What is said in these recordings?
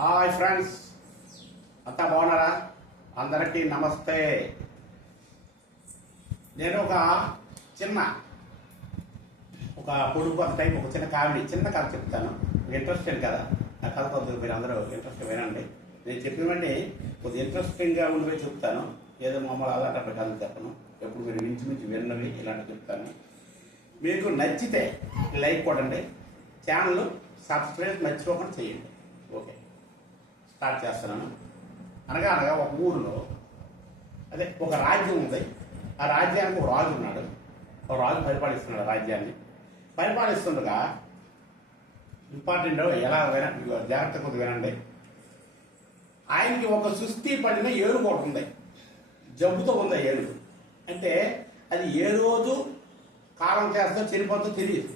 Hi friends, అంతా బాగున్నారా? అందరికీ నమస్తే. నేను చిన్న పొడుగు టైప్ ఒక చిన్న కథ చెప్తాను. ఇంట్రెస్టింగ్ కదా. నా కథ కొద్దిగా మీరు అందరూ ఇంట్రెస్ట్ వినండి. నేను చెప్పినవన్నీ కొద్దిగా ఇంట్రెస్టింగ్గా ఉండిపోయి చెప్తాను. ఏదో మమ్మల్ని అలాంటి కథలు చెప్పను. ఎప్పుడు మీరు మించి విన్నవి ఇలాంటివి చెప్తాను. మీకు నచ్చితే లైక్ కొట్టండి, ఛానల్ సబ్స్క్రైబ్ మర్చిపోకుండా చేయండి. ఓకే, స్టార్ట్ చేస్తున్నాను. అనగా ఒక ఊరిలో ఒక రాజ్యం ఉంది. ఆ రాజ్యానికి ఒక రాజు ఉన్నాడు. ఒక రాజు పరిపాలిస్తున్నాడు రాజ్యాన్ని. పరిపాలిస్తుండగా ఇంపార్టెంట్ ఎలా జాగ్రత్త కొద్దిగా వినండి. ఆయనకి ఒక సుస్థి పడిన ఏనుగు ఒకటి ఉంది. జబ్బుతో ఉంది ఏనుగు. అంటే అది ఏ రోజు కాలం చేస్తో చనిపోతుందో తెలియదు.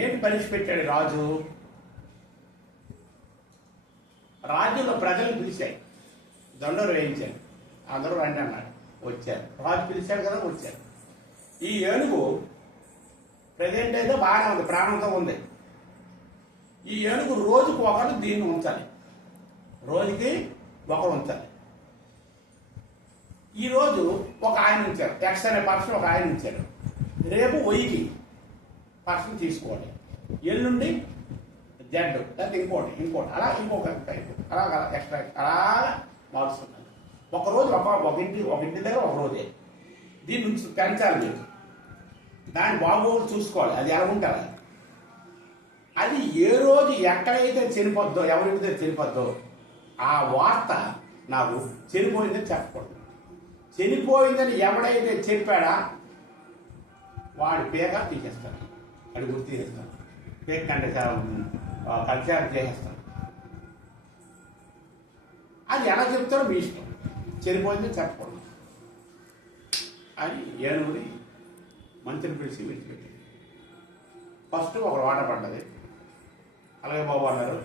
ఏంటి పరీక్ష పెట్టాడు రాజు? రాజ్యంలో ప్రజలు పిలిచాయి, దండోరు వేయించారు. అందరూ రండి అన్నాడు. వచ్చారు. రాజు పిలిచాడు కదా, వచ్చారు. ఈ ఏనుగు ప్రజెంట్ అయితే బాగానే ఉంది, ప్రాణంతో ఉంది. ఈ ఏనుగు రోజుకు ఒకరు దీన్ని ఉంచాలి, రోజుకి ఒకరు ఉంచాలి. ఈరోజు ఒక ఆయన ఉంచారు, ఎక్స్ అనే పర్సన్ ఒక ఆయన ఉంచారు. రేపు 1000కి పర్సన్ తీసుకోవాలి, ఎల్లుండి జెడ్, లేకపోతే ఇంకోటి అలా ఇంకొక టైప్ అలా ఎక్స్ట్రా అలా మారుస్తున్నారు. ఒకరోజు ఒక ఇంటి దగ్గర ఒక రోజే. దీని నుంచి పెంచాలి మీరు. దాని బాగోగులు చూసుకోవాలి. అది ఎలా ఉంటారు. అది ఏ రోజు ఎక్కడైతే చనిపోద్దో, ఎవరింటి దగ్గర చనిపోద్దో ఆ వార్త నాకు చనిపోయిందని చెప్పకూడదు. చనిపోయిందని ఎవడైతే చెప్పాడా వాడి పేగ తీసేస్తాను, అది గుర్తు తీసేస్తాను. పేగ కంటే కల్చర్ చేసేస్తాను. అది ఎలా చెప్తారో మీ ఇష్టం. చనిపోయిందని చెప్పకూడదు అని ఏనుగుని మంత్రిని పిలిచి విడిచిపెట్టి ఫస్ట్ ఒక వాట పడ్డది. అలాగే బాబు అన్నారు.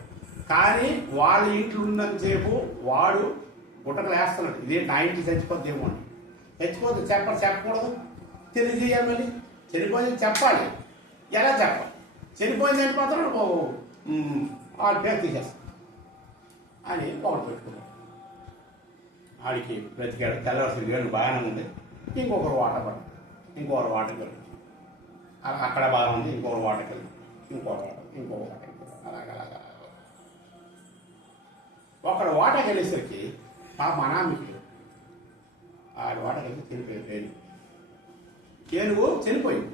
కానీ వాళ్ళ ఇంట్లో ఉన్నంతసేపు వాడు గుట్టకలు వేస్తున్నాడు. ఇదే నా ఇంటికి చచ్చిపోద్ది ఏమో అని. చచ్చిపోతే చెప్పకూడదు, తెలియజేయాలి. మళ్ళీ చనిపోయింది చెప్పాలి. ఎలా చెప్పాలి? చనిపోయిందని మాత్రం వాళ్ళ పేరు తీసేస్తాం అని ఒకటి పెట్టుకున్నాడు. ఆడికి బ్రతికాడు. తెల్లవలసిన వేలు బాగానే ఉంది. ఇంకొకరు వాట పడ్డాడు. ఇంకొకరు వాటకి వెళ్ళి అక్కడ బాగా ఉంది. ఇంకొకరు వాటకి వెళ్ళి ఇంకొక వాటకి అలాగలాగా ఒకడు వాటకి వెళ్ళేసరికి పాప అనామికులు ఆడి వాటకి వెళ్ళి చనిపోయాడు. ఏనుగు చనిపోయింది.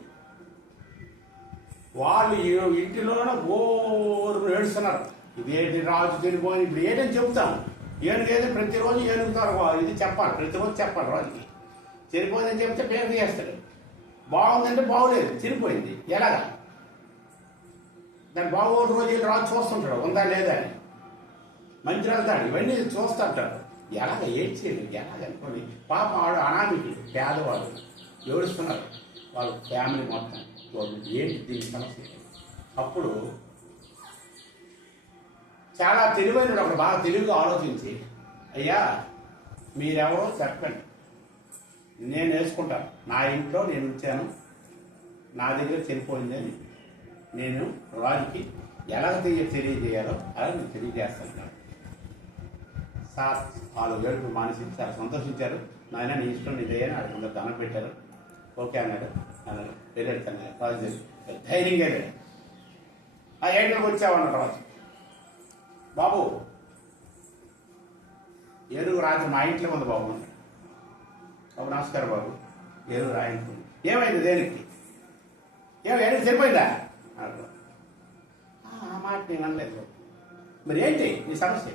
వాళ్ళు ఇంటిలోనే ఓరు ఏడుస్తున్నారు. ఇదేంటి రాజు చనిపోయింది, ఇప్పుడు ఏంటని చెప్తాను. ఏనుగేది ప్రతిరోజు ఏనుగుతారు. ఇది చెప్పాలి, ప్రతిరోజు చెప్పాలి. రాజుకి చనిపోయిందని చెప్తే పేరు తీయేస్తాడు. బాగుందంటే బాగోలేదు, చనిపోయింది ఎలాగా? దాని బాగోదు రోజు రాజు చూస్తుంటాడు ఉందా లేదా అని. మంచి వెళ్తాడు, ఇవన్నీ చూస్తుంటాడు. ఎలాగ ఏడ్చేది ఎలాగనుకోని పాప వాడు అనామికులు, పేదవాడు ఏడుస్తున్నారు. వాళ్ళ ఫ్యామిలీ మొత్తం ఏంటి దీని సమస్య. అప్పుడు చాలా తెలివైన ఒకడు బాగా తెలివిగా ఆలోచించి, అయ్యా మీరెవరో చెప్పండి, నేను వేసుకుంటాను. నా ఇంట్లో నేను ఉంచాను, నా దగ్గర చనిపోయిందని నేను రాజుకి ఎలా తెలియజేయాలో అలా నేను తెలియజేస్తాను. సార్ వాళ్ళు ఏడుపు మానేసి చాలా సంతోషించారు. నాయన నీ ఇష్టం నీదయ్యా అని అక్కడ అందరూ దండం పెట్టారు. ఓకే అన్నాడు. వెళ్ళాడు. రాజు ధైర్యంగా వెళ్ళాడు. ఆ ఏడుగురికి వచ్చావన్నాడు రాజు. బాబు ఏనుగు రాత్రి మా ఇంట్లో ఉంది బాబు అన్నాడు. బాబు నమస్కారం బాబు. ఏనుగు రాయించుకుంది. ఏమైంది దేనికి? ఏనుగు సరిపోయిందా అన్నాడు. ఆ మాట నేను అనలేదు. మరి ఏంటి నీ సమస్య?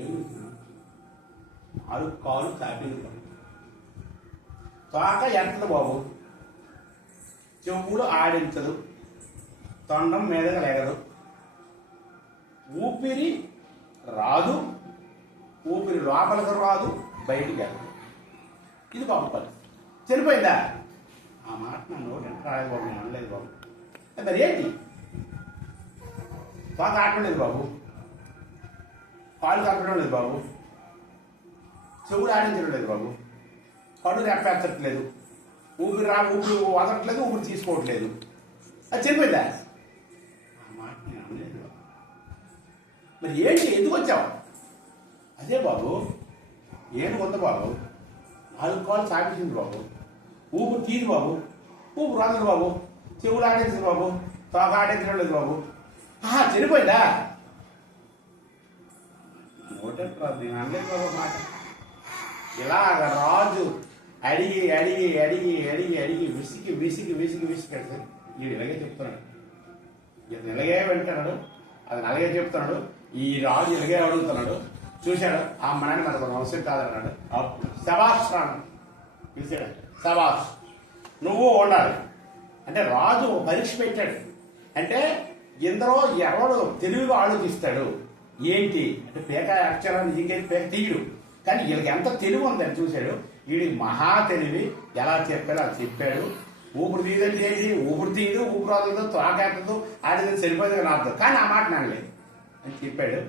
ఏనుగు 4 కాళ్ళు చాపింది. తోక ఎంతది బాబు, చెవులు ఆడించదు, తొండం మీదగా లేగదు, ఊపిరి రాదు, ఊపిరి లోపలికి రాదు, బయటికి వెళ్ళదు. ఇది బాబు పరిస్థితి. చనిపోయిందా? ఆ మాట నా నోటి ఎంత రాలేదు బాబు, నేను అనలేదు బాబు. మరి ఏంటి? తోక ఆడలేదు బాబు, కాళ్ళు కప్పడం లేదు బాబు, చెవులు ఆడించడం లేదు బాబు, కళ్ళు రెప్పెచ్చట్లేదు, ఊపిరి వదలట్లేదు, ఊపిరి తీసుకోవట్లేదు. అది చనిపోయిందా? ఆ మాట నేను అనలేదు. మరి ఏంటి, ఎందుకు వచ్చావు? అదే బాబు, ఏను కొంత బాబు, 4 కాళ్ళు సాగించింది బాబు, ఊపు తీరు బాబు, ఊపు రాదు బాబు, చెవులు ఆడేసింది బాబు, తోక ఆడేసిన లేదు బాబు. చనిపోయిందా? నోటెట్ రాదు, నేను అనలేదు బాబు మాట. ఇలాగ రాజు అడిగి అడిగి అడిగి అడిగి అడిగి విసిగి విసిగి విసిగి విసిగి వీడు ఇలాగే చెప్తున్నాడు, ఇతను ఇలాగే వింటున్నాడు, అది అలాగే చెప్తున్నాడు. ఈ రాజు ఇలాగే అడుగుతున్నాడు. చూశాడు, ఆ అమ్మనాన్ని మనకు అవసరం కాదన్నాడు. శబాష్ రాను పిలిచాడు, శబాష్ నువ్వు ఉండాలి అంటే రాజు పరీక్ష పెట్టాడు. అంటే ఇందులో ఎవడు తెలివిగా ఆలోచిస్తాడు ఏంటి అంటే పేక అక్షరాన్ని ఇంకేది పేక తీయడు, కానీ వీళ్ళకి ఎంత తెలివి ఉందని చూశాడు. వీడికి మహా తెలివి, ఎలా చెప్పాడో అది చెప్పాడు. ఊపిరి తీయదని చేసి ఊపిరి తీయదు, ఊపిరి రాదు, త్రాకెత్తదు, ఆడేది సరిపోతుంది అని అర్థం, కానీ ఆ మాట నడలేదు అని చెప్పాడు.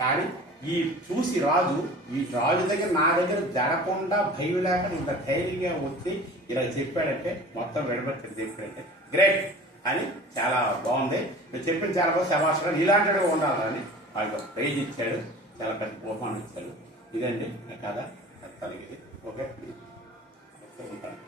కానీ ఈ చూసి రాజు, ఈ రాజు దగ్గర నా దగ్గర జరగకుండా భయం లేక ఇంత ధైర్యంగా వచ్చి ఇలా చెప్పాడంటే మొత్తం విడబెట్టి చెప్పాడంటే గ్రేట్ అని చాలా బాగుంది. మీరు చెప్పింది చాలా బాగా శభాషగా ఇలాంటివి ఉండాలని వాళ్ళకి ప్రైజ్ ఇచ్చాడు, చాలా పెద్ద బహుమానం ఇచ్చాడు. ఇదండి నా కథ. ఓకే ఉంటాను.